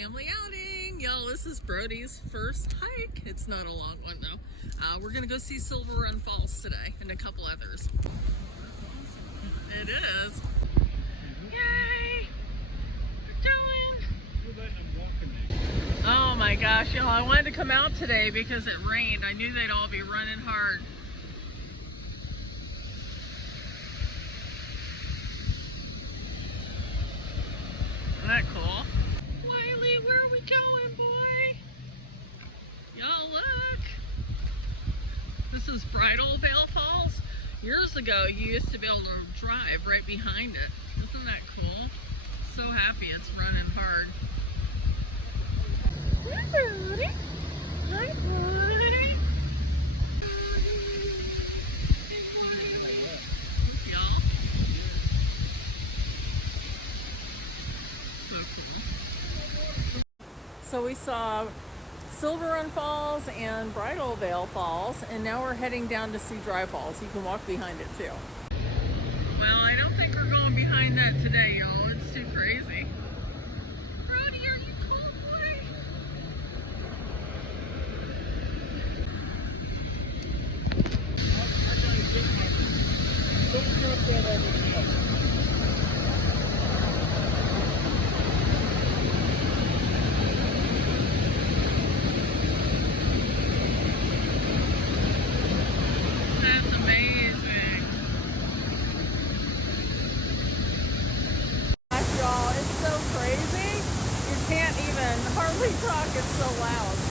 family outing. Y'all, this is Brody's first hike. It's not a long one though. We're gonna go see Silver Run Falls today and a couple others. It is. Yay! We're going! Oh my gosh, y'all, I wanted to come out today because it rained. I knew they'd all be running hard. Isn't that cool? Wiley, where are we going, boy? Y'all look. This is Bridal Veil Falls. Years ago, you used to be able to drive right behind it. Isn't that cool? So happy it's running hard. Hi, Brody. Hi, Brody. Y'all. So cool. So we saw Silver Run Falls and Bridal Veil Falls, and now we're heading down to see Dry Falls. You can walk behind it too. Well, I don't think we're going behind that today, y'all. It's too crazy. Brody, are you cool, boy? That's amazing. Gosh, y'all, it's so crazy. You can't even hardly talk, it's so loud.